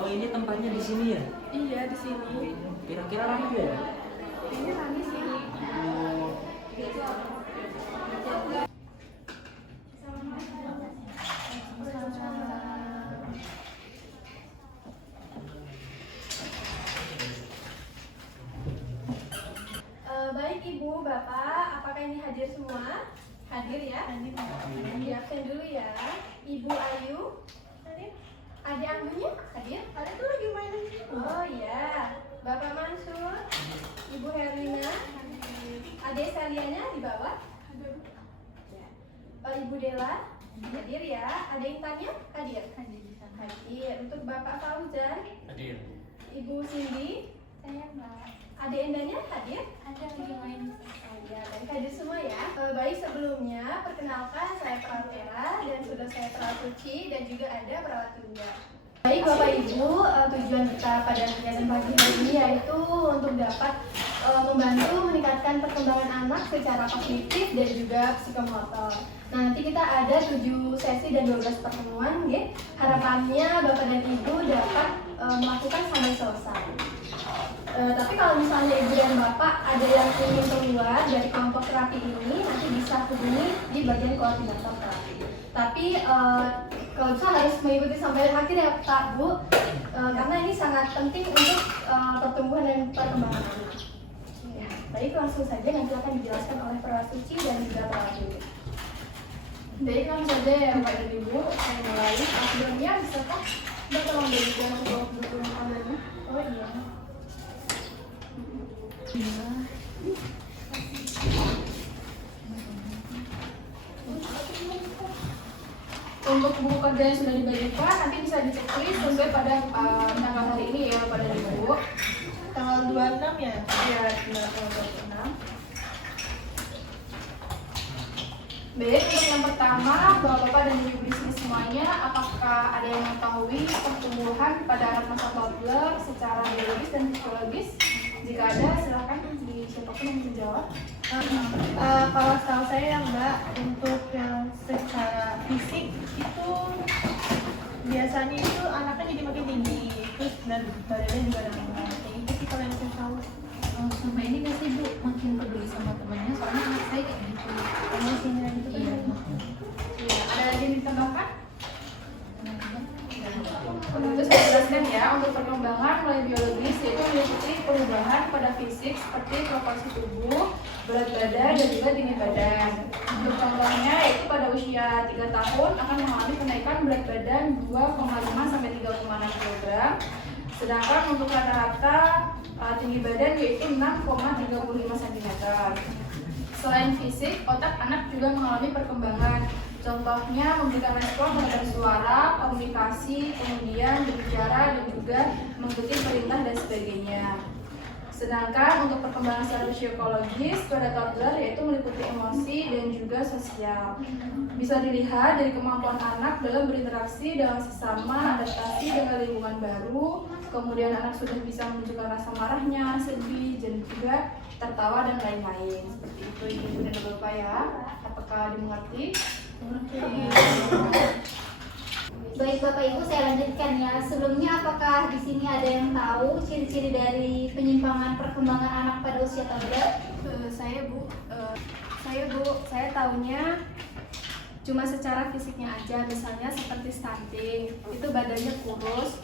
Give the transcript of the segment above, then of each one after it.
Oh, ini tempatnya di sini ya? Iya, di sini. Kira-kira ramai ya? Ini rame sih. Oh, Baik Ibu, Bapak, apakah ini hadir semua? Hadir ya? Hadir. Di absen dulu ya. Ibu Ayu, hadir. Adik Anggunya hadir? Ada tuh lagi main di situ. Oh iya. Bapak Mansur, Ibu Herlina, adik Salianya di bawah. Ya. Ibu Dela hadir ya. Ada Intannya hadir? Hadir. Untuk Bapak Fauzan, hadir. Ibu Cindy, Saya Mbak. adik Endanya hadir? Ada lagi main. Ya, baik hadir semua ya. Baik, sebelumnya perkenalkan saya Perawat Vera dan sudah saya Perawat Suci dan juga ada Perawat Tunggal. Baik Bapak Ibu, tujuan kita pada kegiatan pagi hari ini yaitu untuk dapat membantu meningkatkan perkembangan anak secara kognitif dan juga psikomotor. Nah, nanti kita ada 7 sesi dan 12 pertemuan, ya. Harapannya Bapak dan Ibu dapat melakukan sampai selesai. Tapi kalau misalnya Ibu dan Bapak ada yang ingin keluar dari kelompok terapi ini, nanti bisa hubungi di bagian koordinator terapi. Tapi kalau bisa harus mengikuti sampai akhir ya Pak Bu, karena ini sangat penting untuk pertumbuhan dan perkembangan anak. Ya, baik langsung saja nanti akan dijelaskan oleh Perawat Suci dan juga Perawat Ibu. Baik langsung saja ya Bapak dan Ibu, saya mulai. Sebelumnya bisakah tolong berikan untuk buku kameranya? Oh iya. Untuk buku kerja yang sudah dibagikan nanti bisa diceklis sesuai pada tanggal hari ini ya pada Ibu. Tanggal 26 ya? Ya, tanggal 26. Baik, untuk yang pertama, Bapak-bapak dan Ibu di sini semuanya, apakah ada yang mengetahui pertumbuhan pada anak masa toddler secara biologis dan psikologis? Jika ada, silakan di siapapun yang bisa jawab. Kalau setahu saya Mbak, untuk yang secara fisik itu biasanya itu anaknya jadi makin tinggi, terus dan badannya juga nambah. Kayak gitu sih kalau yang saya tahu. Sama ini nggak sih Bu, makin peduli sama temannya, soalnya anak saya kayak gitu. Emosinya gitu kan. Iya. Ya, ada lagi yang ditambahkan? Untuk itu saya jelaskan ya, untuk perkembangan mulai biologis yaitu meliputi perubahan pada fisik seperti proporsi tubuh, berat badan, dan juga tinggi badan. Untuk contohnya yaitu pada usia 3 tahun akan mengalami kenaikan berat badan 2,5 sampai 3,6 kg. Sedangkan untuk rata-rata tinggi badan yaitu 6,35 cm. Selain fisik, otak anak juga mengalami perkembangan. Contohnya memberikan respon terhadap suara, komunikasi, kemudian berbicara dan juga mengikuti perintah dan sebagainya. Sedangkan untuk perkembangan secara psikologis pada toddler yaitu meliputi emosi dan juga sosial. Bisa dilihat dari kemampuan anak dalam berinteraksi dengan sesama, adaptasi dengan lingkungan baru, kemudian anak sudah bisa menunjukkan rasa marahnya, sedih, dan juga tertawa dan lain-lain. Seperti itu Ibu dan Bapak ya. Apakah dimengerti? Baik Bapak Ibu, saya lanjutkan ya. Sebelumnya apakah di sini ada yang tahu ciri-ciri dari penyimpangan perkembangan anak pada usia toddler? Saya tahunya cuma secara fisiknya aja, misalnya seperti stunting, itu badannya kurus,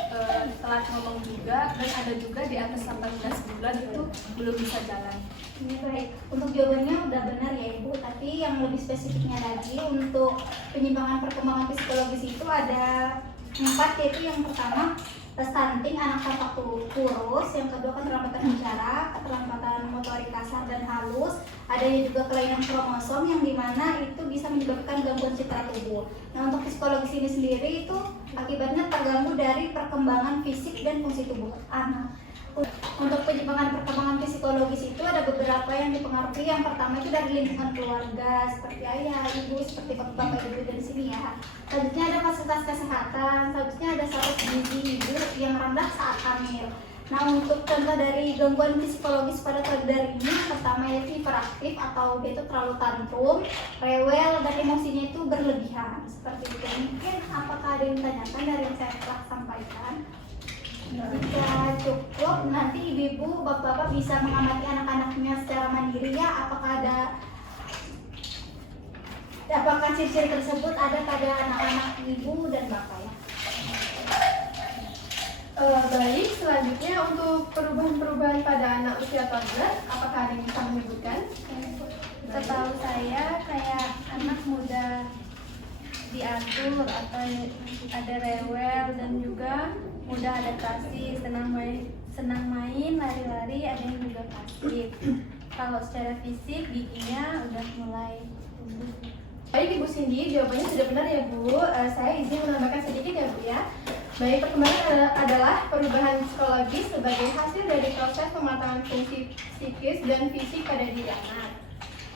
telat ngomong juga, dan ada juga di atas 18 bulan itu belum bisa jalan. Ini baik. Untuk jawabannya udah benar ya Ibu, tapi yang lebih spesifiknya lagi untuk penyimpangan perkembangan psikologis itu ada 4, yaitu yang pertama stunting, anak tampak kurus, yang kedua keterlambatan bicara, keterlambatan motorik kasar dan halus, adanya juga kelainan kromosom yang dimana itu bisa menyebabkan gangguan citra tubuh. Nah, untuk psikologis ini sendiri itu akibatnya terganggu dari perkembangan fisik dan fungsi tubuh anak. Untuk penyimpangan perkembangan psikologis itu ada beberapa yang dipengaruhi. Yang pertama itu dari lingkungan keluarga, seperti ayah, ibu, seperti bapak ibu dari sini ya. Selanjutnya ada fasilitas kesehatan, selanjutnya ada status gizi ibu yang rendah saat hamil. Nah, untuk contoh dari gangguan psikologis pada toddler ini, yang pertama yaitu hiperaktif atau dia itu terlalu tantrum, rewel, dan emosinya itu berlebihan. Seperti itu. Mungkin apakah ada yang ditanyakan dari yang saya telah sampaikan? ibu-ibu, bapak-bapak bisa mengamati anak-anaknya secara mandiri ya. Apakah ciri-ciri tersebut ada pada anak-anak ibu dan bapak ya? Baik, selanjutnya untuk perubahan-perubahan pada anak usia toddler, apakah ada yang bisa menyebutkan? Setahu saya kayak anak muda diatur atau ada rewel dan juga mudah adaptasi, senang main, lari-lari, ada yang juga pasif. Kalau secara fisik giginya udah mulai tumbuh. Baik Ibu Cindy, jawabannya sudah benar ya Bu. Saya izin menambahkan sedikit ya Bu ya. Baik, perkembangan adalah perubahan psikologis sebagai hasil dari proses pematangan fungsi psikis dan fisik pada diri anak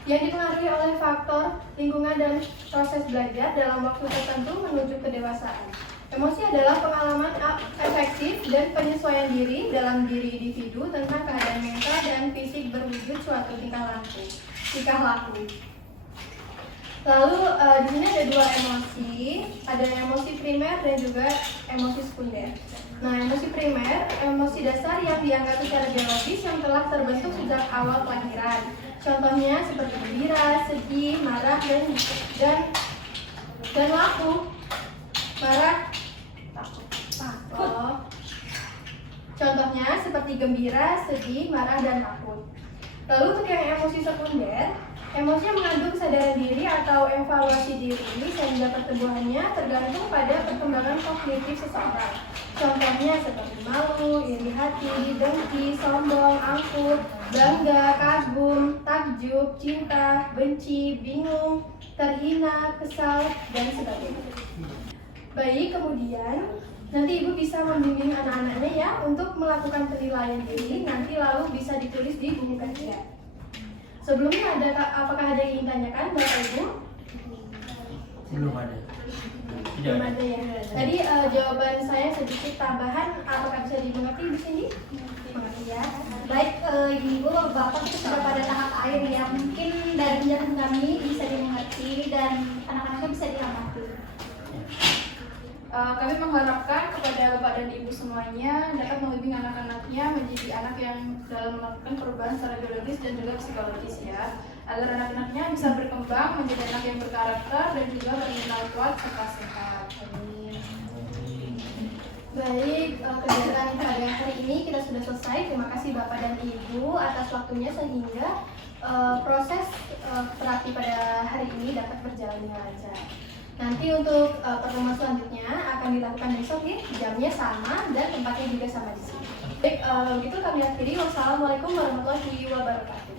yang dipengaruhi oleh faktor lingkungan dan proses belajar dalam waktu tertentu menuju kedewasaan. Emosi adalah pengalaman efektif dan penyesuaian diri dalam diri individu tentang keadaan mental dan fisik berwujud suatu tingkah laku. Lalu di sini ada dua emosi, ada emosi primer dan juga emosi sekunder. Nah, emosi primer, emosi dasar yang dianggap secara biologis yang telah terbentuk sejak awal kelahiran. Contohnya seperti gembira, sedih, marah, dan laku. Marah, takut. Contohnya seperti gembira, sedih, marah, dan takut. Lalu untuk yang emosi sekunder, emosi yang mengandung kesadaran diri atau evaluasi diri sehingga pertumbuhannya tergantung pada perkembangan kognitif seseorang. Contohnya seperti malu, iri hati, dengki, sombong, angkuh, bangga, kagum, takjub, cinta, benci, bingung, terhina, kesal, dan sebagainya. Baik, kemudian nanti Ibu bisa membimbing anak-anaknya ya untuk melakukan penilaian diri, nanti lalu bisa ditulis di buku kajian. Sebelumnya apakah ada yang ingin tanyakan Bapak Ibu? Belum ada. Tidak Belum ada. ada ya. Tadi jawaban saya sedikit tambahan, apakah bisa dimengerti di sini? Mengerti ya. Baik, ibu bapak itu sudah pada tahap akhir ya. Mungkin dari penjelasan kami bisa dimengerti dan anak-anaknya bisa diamati. Kami mengharapkan kepada Bapak dan Ibu semuanya dapat membimbing anak-anaknya menjadi anak yang dalam melakukan perubahan secara biologis dan juga psikologis ya, agar anak-anaknya bisa berkembang menjadi anak yang berkarakter dan juga bermental kuat serta sehat. Amin. Baik, kegiatan pada hari ini kita sudah selesai. Terima kasih Bapak dan Ibu atas waktunya sehingga proses terapi pada hari ini dapat berjalan dengan lancar. Nanti untuk pertemuan selanjutnya akan dilakukan besok ya, jamnya sama dan tempatnya juga sama di sini. Baik, begitu kami akhiri. Wassalamualaikum warahmatullahi wabarakatuh.